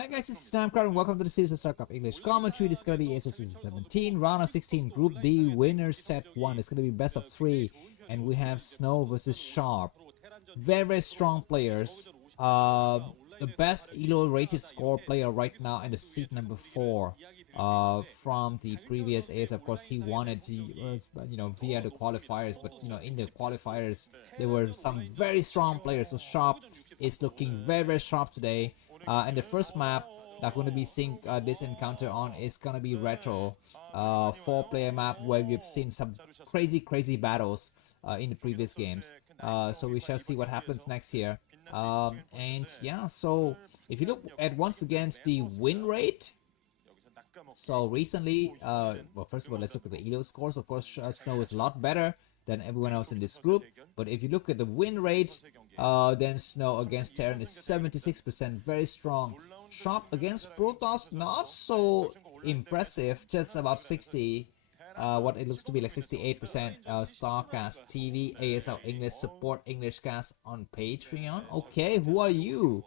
Hi guys, this is Starcraft and welcome to the series of Starcraft English commentary. This is going to be ASL S17 Ro16 Group D winner set 1. It's going to be best of 3 and we have Snow versus Sharp. Very strong players. The best ELO rated score player right now in the seat number 4 from the previous AS. Of course, he wanted to, via the qualifiers, but in the qualifiers there were some very strong players. So Sharp is looking very sharp today. And the first map that we're going to be seeing this encounter on is going to be Retro, 4-player map where we've seen some crazy battles in the previous games. So we shall see what happens next here. And yeah, so if you look at once again the win rate. So recently, well, first of all, let's look at the ELO scores. Of course, Snow is a lot better than everyone else in this group. But if you look at the win rate, then Snow against Terran is 76%, very strong. Sharp against Protoss, not so impressive, just about 60. What it looks to be like 68%. Starcast TV, ASL English, support English cast on Patreon. Okay, who are you?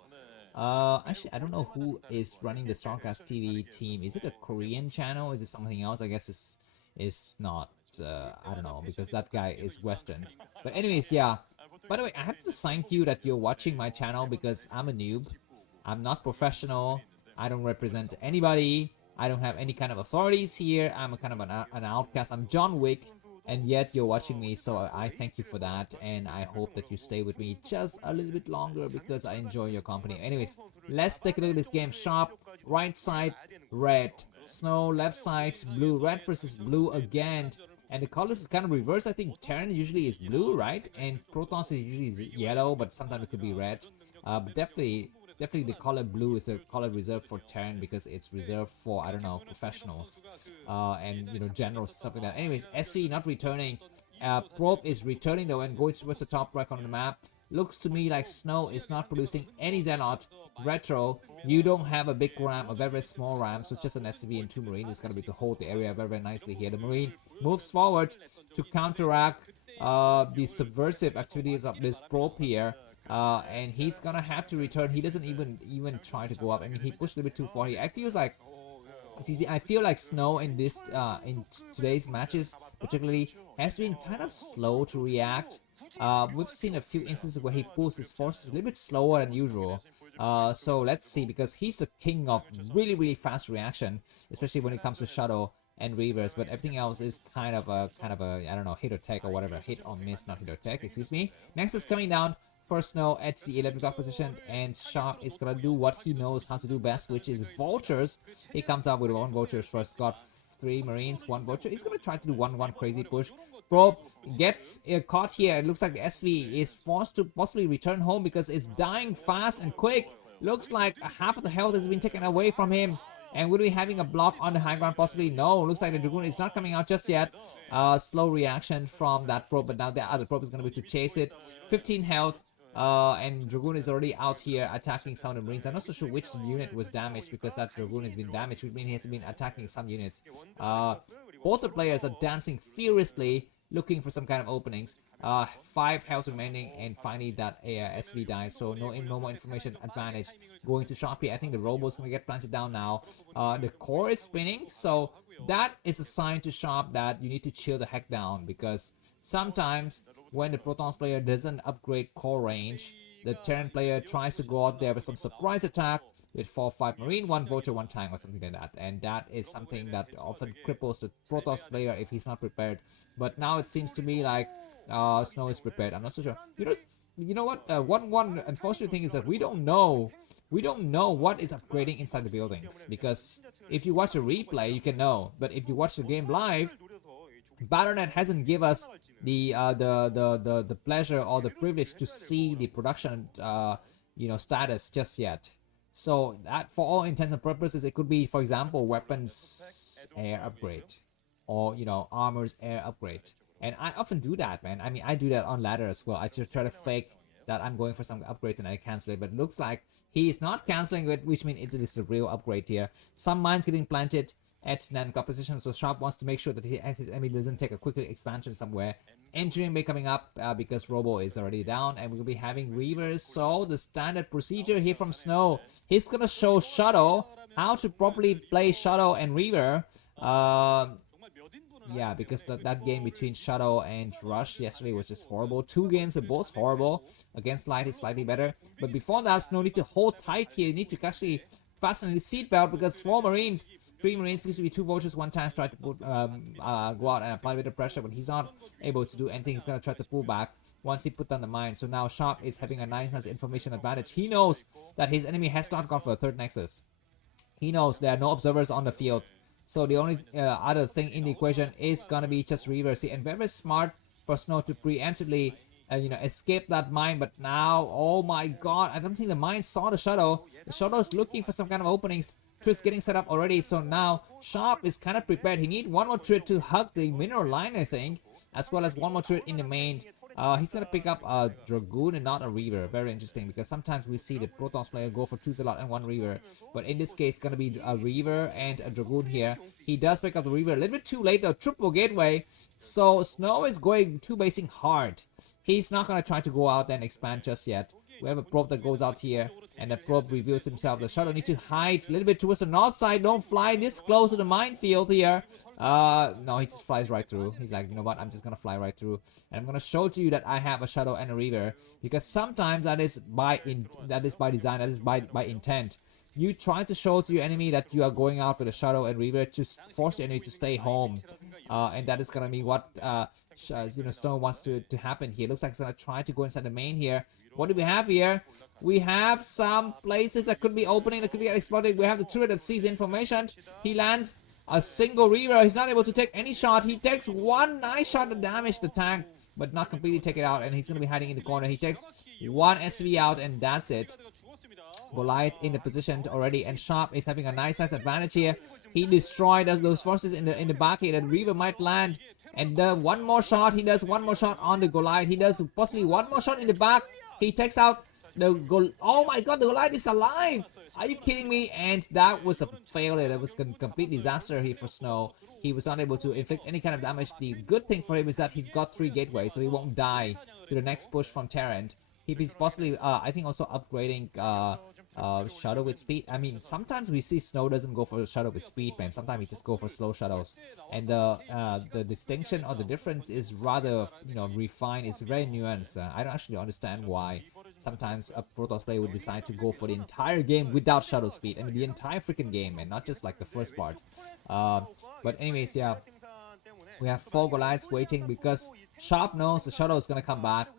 Actually, I don't know who is running the Starcast TV team. Is it a Korean channel? Is it something else? I guess it's not. I don't know, because that guy is Western. But anyways, yeah. By the way, I have to thank you that you're watching my channel because I'm a noob. I'm not professional. I don't represent anybody. I don't have any kind of authorities here. I'm a kind of an outcast. I'm John Wick. And yet you're watching me, so I thank you for that, and I hope that you stay with me just a little bit longer because I enjoy your company. Anyways, let's take a look at this game. Sharp, right side, red. Snow, left side, blue. Red versus blue again. And the colors is kind of reversed. I think Terran usually is blue, right? And Protoss is usually yellow, but sometimes it could be red. But definitely the color blue is the color reserved for Terran because it's reserved for, I don't know, professionals and generals, stuff like that. Anyways, SC not returning. Probe is returning though and going towards the top right on the map. Looks to me like Snow is not producing any Zealot. Retro, you don't have a big ram, a very small ram, so just an SCV and 2 Marine is going to be to hold the area very nicely here. The Marine moves forward to counteract the subversive activities of this probe here. And he's gonna have to return. He doesn't even try to go up. I mean, he pushed a little bit too far here. I feel like Snow in this in today's matches particularly has been kind of slow to react. We've seen a few instances where he pulls his forces a little bit slower than usual. So let's see, because he's a king of really fast reaction, especially when it comes to shuttle and reverse. But everything else is kind of a I don't know, hit or tech or whatever, hit or miss, not hit or tech. Excuse me. Next is coming down. First Snow at the 11 o'clock position, and Sharp is gonna do what he knows how to do best, which is vultures. He comes out with 1 vultures first, got 3 marines, 1 vulture. He's gonna try to do one crazy push. Probe gets caught here. It looks like the SV is forced to possibly return home because it's dying fast and quick. Looks like half of the health has been taken away from him. And will we be having a block on the high ground? Possibly no. Looks like the Dragoon is not coming out just yet. Slow reaction from that probe, but now the other probe is going to be to chase it. 15 health. And Dragoon is already out here attacking some of the Marines. I'm not so sure which unit was damaged because that Dragoon has been damaged, which means he has been attacking some units. Both the players are dancing furiously, looking for some kind of openings. 5 health remaining, and finally that SV dies, so no more information advantage going to Sharpie. I think the Robo's gonna get planted down now. The core is spinning, so that is a sign to Sharp that you need to chill the heck down, because sometimes when the Protons player doesn't upgrade core range, the Terran player tries to go out there with some surprise attack with 4 or 5 Marine, 1 Vulture, 1 Tank or something like that. And that is something that often cripples the Protoss player if he's not prepared. But now it seems to me like Snow is prepared. I'm not so sure. You know what? One unfortunate thing is that we don't know what is upgrading inside the buildings, because if you watch a replay, you can know. But if you watch the game live, Battle.net hasn't given us the pleasure or the privilege to see the production status just yet. So that, for all intents and purposes, it could be, for example, weapons air upgrade, or armors air upgrade. And I often do that, man. I mean, I do that on ladder as well. I just try to fake that I'm going for some upgrades and I cancel it, but it looks like he is not canceling it, which means it is a real upgrade here. Some mines getting planted at Nanka position, so Sharp wants to make sure that his enemy doesn't take a quick expansion somewhere. Engineering bay coming up because Robo is already down, and we'll be having Reavers. So the standard procedure here from Snow, he's gonna show Shuttle how to properly play Shuttle and Reaver. Yeah, because that game between Shuttle and Rush yesterday was just horrible. Two games are both horrible. Against Light is slightly better. But before that, Snow need to hold tight here. You need to actually fasten his seatbelt because 3 Marines seems to be 2 vultures. One tank tried to put, go out and apply a bit of pressure, but he's not able to do anything. He's going to try to pull back once he put down the mine. So now Sharp is having a nice information advantage. He knows that his enemy has not gone for the 3rd Nexus. He knows there are no observers on the field. So the only other thing in the equation is gonna be just reverse here, and very smart for Snow to preemptively, escape that mine. But now, oh my God, I don't think the mine saw the shuttle. The shuttle is looking for some kind of openings. Turret's getting set up already, so now Sharp is kind of prepared. He needs one more turret to hug the mineral line, I think, as well as one more turret in the main. He's gonna pick up a Dragoon and not a Reaver. Very interesting, because sometimes we see the Protoss player go for 2 Zealot and 1 Reaver, but in this case, it's gonna be a Reaver and a Dragoon here. He does pick up the Reaver a little bit too late, though. Triple gateway, so Snow is going 2-basing hard. He's not gonna try to go out and expand just yet. We have a probe that goes out here, and the probe reveals himself. The shuttle needs to hide a little bit towards the north side. Don't fly this close to the minefield here. No, he just flies right through. He's like, you know what, I'm just gonna fly right through, and I'm gonna show to you that I have a shuttle and a Reaver, because sometimes that is by design, that is by intent. You try to show to your enemy that you are going out with a shuttle and Reaver to force your enemy to stay home. And that is gonna be what Snow wants to happen here. Looks like it's gonna try to go inside the main here. What do we have here? We have some places that could be opening, that could get exploded. We have the turret that sees information. He lands a single Reaver. He's not able to take any shot. He takes one nice shot to damage the tank, but not completely take it out. And he's gonna be hiding in the corner. He takes one SV out, and that's it. Goliath in the position already, and Sharp is having a nice advantage here. He destroyed those forces in the back here. That Reaver might land, and one more shot. He does one more shot on the Goliath. He does possibly one more shot in the back. He takes out the oh my God, the Goliath is alive! Are you kidding me? And that was a failure. That was a complete disaster here for Snow. He was not able to inflict any kind of damage. The good thing for him is that he's got 3 gateways, so he won't die to the next push from Terrant. He's possibly, I think, also upgrading shuttle with speed. I mean, sometimes we see Snow doesn't go for shuttle with speed, man. Sometimes he just go for slow shuttles, and the distinction or the difference is rather refined. It's very nuanced. I don't actually understand why sometimes a Protoss player would decide to go for the entire game without shuttle speed. I mean, the entire freaking game, and not just like the first part. But anyways, yeah, we have 4 Goliaths waiting because Sharp knows the shuttle is gonna come back.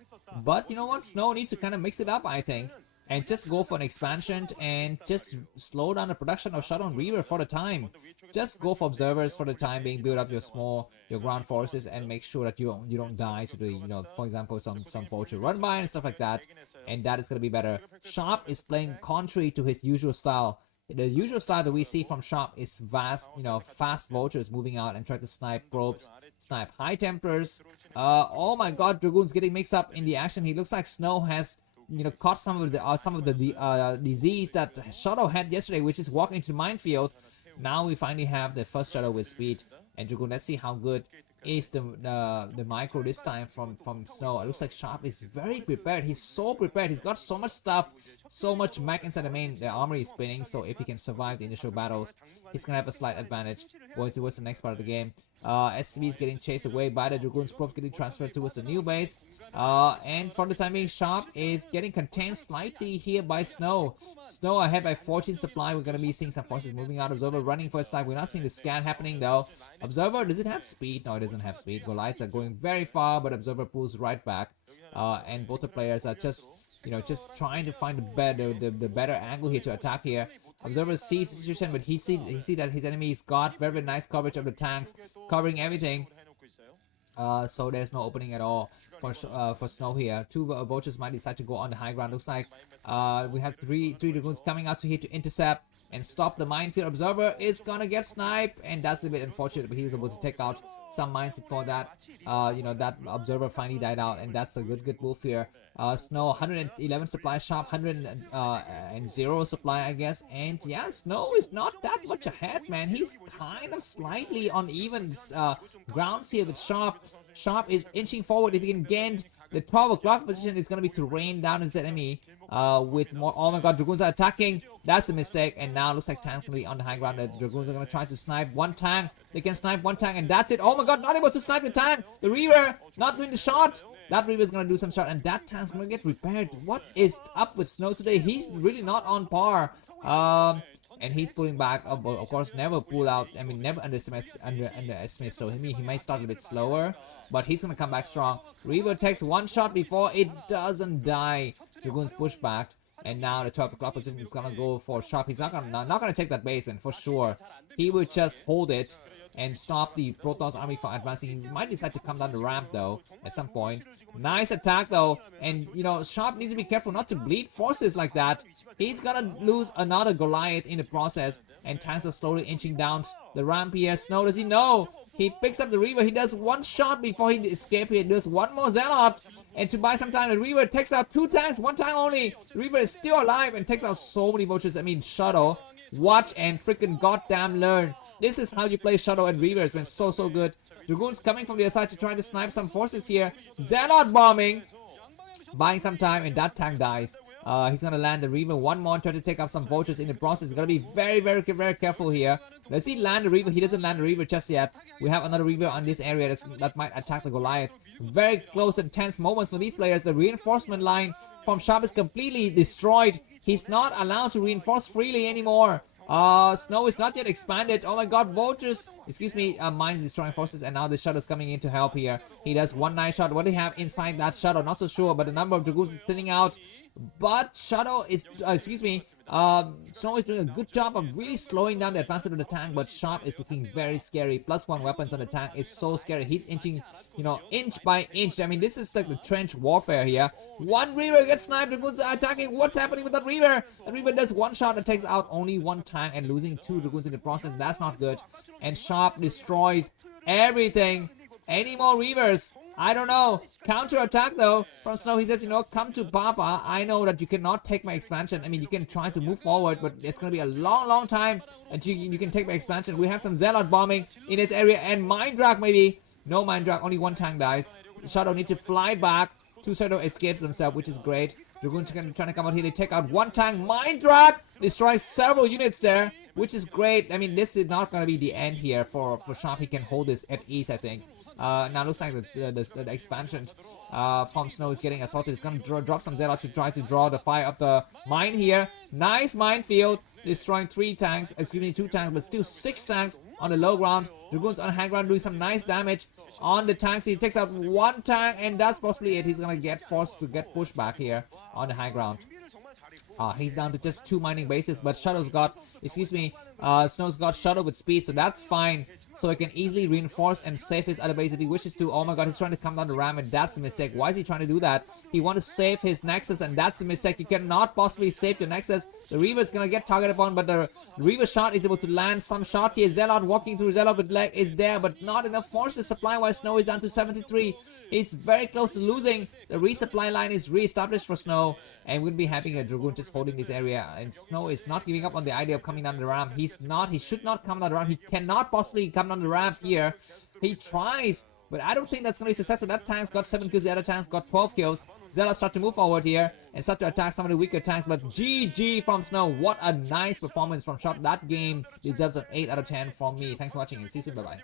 But you know what? Snow needs to kind of mix it up, I think, and just go for an expansion and just slow down the production of Shuttle and Reaver for the time. Just go for observers for the time being, build up your ground forces, and make sure that you don't die to the, for example, some vulture run by and stuff like that. And that is going to be better. Sharp is playing contrary to his usual style. The usual style that we see from Sharp is fast vultures moving out and try to snipe probes, snipe high templars. Oh my God, Dragoon's getting mixed up in the action. He looks like Snow has caught some of the disease that Shuttle had yesterday, which is walking into the minefield. Now we finally have the first Shuttle with speed, and Dragoon. Let's see how good is the micro this time from Snow. It looks like Sharp is very prepared. He's so prepared. He's got so much stuff, so much mech inside the main. The armory is spinning, so if he can survive the initial battles, he's gonna have a slight advantage going towards the next part of the game. SCV is getting chased away by the Dragoon's probes, getting transferred towards the new base. And for the time being, Sharp is getting contained slightly here by Snow. Snow ahead by 14 supply. We're going to be seeing some forces moving out. Observer running for its life. We're not seeing the scan happening though. Observer, does it have speed? No, it doesn't have speed. Goliaths are going very far, but Observer pulls right back. And both the players are just trying to find the better angle here to attack here. Observer sees the situation, but he see that his enemy's got very nice coverage of the tanks, covering everything. So there's no opening at all for Snow here. 2 vultures might decide to go on the high ground. Looks like we have three Dragoons coming out to here to intercept, and stop the minefield. Observer is gonna get sniped, and that's a little bit unfortunate, but he was able to take out some mines before that. That observer finally died out, and that's a good move here. Snow 111 supply, Sharp 100 and 0 supply, I guess. And yeah, Snow is not that much ahead, man. He's kind of slightly on even grounds here with Sharp. Sharp is inching forward. If he can get the 12 o'clock position, is going to be to rain down his enemy with more. Oh my god, Dragoons are attacking. That's a mistake. And now it looks like tank's going to be on the high ground. The Dragoons are going to try to snipe one tank. They can snipe one tank, and that's it. Oh my god, not able to snipe the tank. The Reaver not doing the shot. That Reaver is going to do some shot, and that tank's going to get repaired. What is up with Snow today? He's really not on par. And he's pulling back. Of course, never pull out. I mean, never underestimate. So he might start a bit slower, but he's gonna come back strong. Reaver takes one shot before it doesn't die. Dragoons push back, and now the 12 o'clock position is gonna go for Sharp. He's not gonna take that basement for sure. He will just hold it and stop the Protoss army from advancing. He might decide to come down the ramp though at some point. Nice attack though, and Sharp needs to be careful not to bleed forces like that. He's gonna lose another Goliath in the process, and tanks are slowly inching down the ramp here. Snow, does he know? He picks up the Reaver. He does one shot before he escapes here. He does one more Zealot, and to buy some time, the Reaver takes out two tanks, one tank only. The Reaver is still alive and takes out so many vultures. I mean, Shuttle, watch and freaking goddamn learn. This is how you play Shuttle and Reaver. It's been so good. Dragoons coming from the other side to try to snipe some forces here. Zealot bombing, buying some time, and that tank dies. He's gonna land the Reaver one more and try to take out some vultures in the process. He's gonna be very careful here. Does he land the Reaver? He doesn't land the Reaver just yet. We have another Reaver on this area that might attack the Goliath. Very close and tense moments for these players. The reinforcement line from Sharp is completely destroyed. He's not allowed to reinforce freely anymore. Snow is not yet expanded. Oh my god, vultures, excuse me, mines destroying forces, and now the shuttle's coming in to help here. He does one nice shot. What do you have inside that shuttle? Not so sure, but the number of Dragoons is thinning out. But Shuttle is, Snow is doing a good job of really slowing down the advancement of the tank, but Sharp is looking very scary. +1 weapons on the tank is so scary. He's inching, inch by inch. I mean, this is like the trench warfare here. One Reaver gets sniped. Dragoons are attacking. What's happening with that Reaver? The Reaver does one shot and takes out only one tank and losing 2 Dragoons in the process. That's not good. And Sharp destroys everything. Any more Reavers? I don't know. Counter attack though from Snow. He says, come to Papa. I know that you cannot take my expansion. I mean, you can try to move forward, but it's gonna be a long time until you can take my expansion. We have some Zealot bombing in this area, and Mind Drag maybe. No Mind Drag, only one tank dies. Shadow need to fly back. 2 Shadow escapes himself, which is great. Dragoon trying to come out here. They take out one tank. Mind Drag destroys several units there, which is great. I mean, this is not going to be the end here for Sharp. He can hold this at ease, I think. Now looks like the expansion from Snow is getting assaulted. He's going to drop some Zealots to try to draw the fire of the mine here. Nice minefield, destroying 2 tanks, but still 6 tanks on the low ground. Dragoons on high ground doing some nice damage on the tanks. He takes out one tank, and that's possibly it. He's going to get forced to get pushed back here on the high ground. He's down to just 2 mining bases, but Snow's got Shuttle with speed, so that's fine. So he can easily reinforce and save his other base if he wishes to. Oh my god, he's trying to come down the ramp, and that's a mistake. Why is he trying to do that? He wants to save his Nexus, and that's a mistake. You cannot possibly save your Nexus. The Reaver is gonna get targeted upon, but the Reaver shot is able to land some shot here. Zealot walking through. Zealot with leg is there, but not enough forces supply-wise. Snow is down to 73. He's very close to losing. The resupply line is re-established for Snow, and we'll be having a Dragoon just holding this area. And Snow is not giving up on the idea of coming down the ramp. He should not come down the ramp. He cannot possibly come down the ramp here. He tries, but I don't think that's going to be successful. That tank's got 7 kills, the other tank's got 12 kills. Zealot start to move forward here and start to attack some of the weaker tanks, but GG from Snow. What a nice performance from Sharp. That game deserves an 8 out of 10 from me. Thanks for watching and see you soon. Bye-bye.